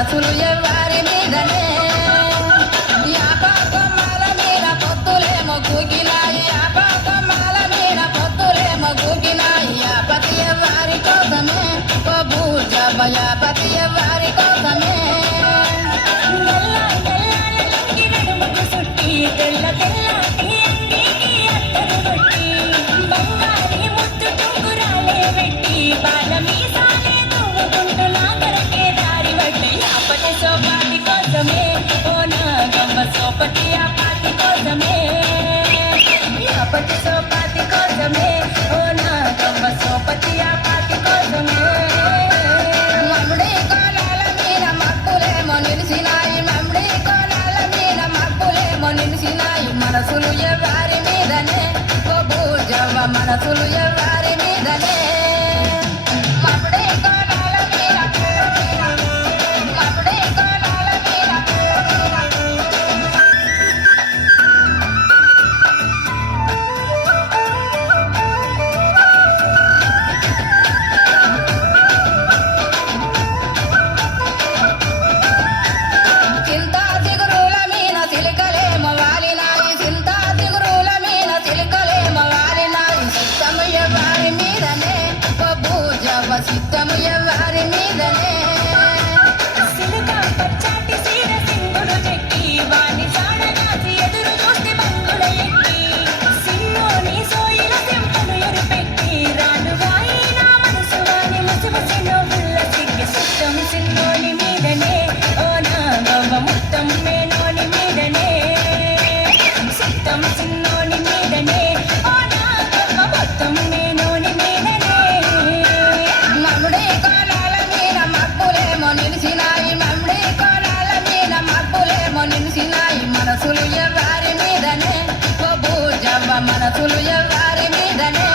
మనసులు ఎవరి మీదనే యాపకొమ్మల మీద పొత్తులేమో కూకినాయి యాపకొమ్మల మీద పొత్తులేమో కూకినాయి యాపతి ఎవరి కోసమే ఓ భూజవ యాపతి ఎవరి కోసమే తెల్ల తెల్లటి అంగీకి అత్తరు కొట్టి బంగారి ముద్దు టుంగురాలే పెట్టి బాల మీసాలే తవ్వుకుంటూ నాగరకే దారి పట్టి యాపటి సోపాటి కోసమే ఓ నాగమ్మ సోపటి యాపాటి కోసమే యాపటి సోపాటి కోసమే ఓ నాగమ్మ సోపటి యాపాటి కోసమే మమ్ముడి కోలాల మీద మక్కులేమో నిలిచినాయి మమ్ముడి కోలాల మీద మక్కులేమో నిలిచినాయి మనసులు ఎవరి మీదనే ఓ భూజవ మనసులు ఎవరి మీదనే మమ్ముడి కోలాల మీద మమ్ముడి కోలాల మీద చింతా చిగురుల మీన చిలుకలేమో వాలినాయి చింతా చిగురుల మీన చిలుకలేమో వాలినాయి సిద్ధము ఎవరి మీదనే ఓ భూజవ సిద్ధము ఎవరి మీదనే సిలుక పచ్చాటి సీర సింగులు చెక్కి వాణి సాడనాసి ఎదురు చూస్తే బంగుల ఎక్కి సిన్నోని సోయిల తెంపను ఎరుపెక్కి రానుగాయి నా మనసు వాని ముసిముసి నవ్వుల సిగ్గి సుట్టం సిన్నోని మీదనే ఓ నాగవ్వ ముట్టం మేనోని మీదనే సుట్టం సిన్నోని మీదనే ఓ నాగవ్వ ముట్టం మేనోని మీదనే మమ్ముడి కోలాల మీద మబ్బులేమో నిలిచినాయి మమ్ముడి కోలాల మీద మబ్బులేమో నిలిచినాయి మనసులు ఎవరి మీదనే ఓ భూజవ మనసులు ఎవరి మీదనే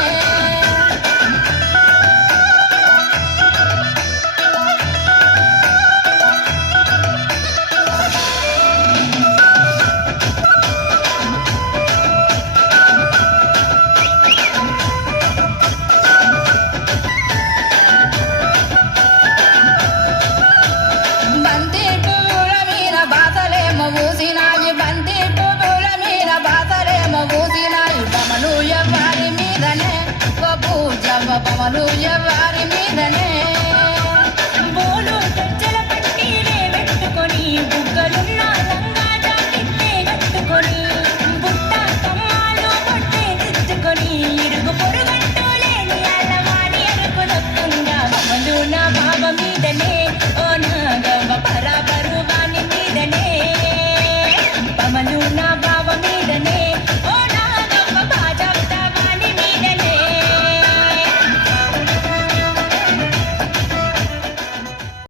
బంతి పువ్వుల మీద బాసలేమో ఊసినాయి బంతి పువ్వుల మీద బాసలేమో ఊసినాయి బమలు ఎవరి మీదనే ఓ భూజవ బమలు ఎవరి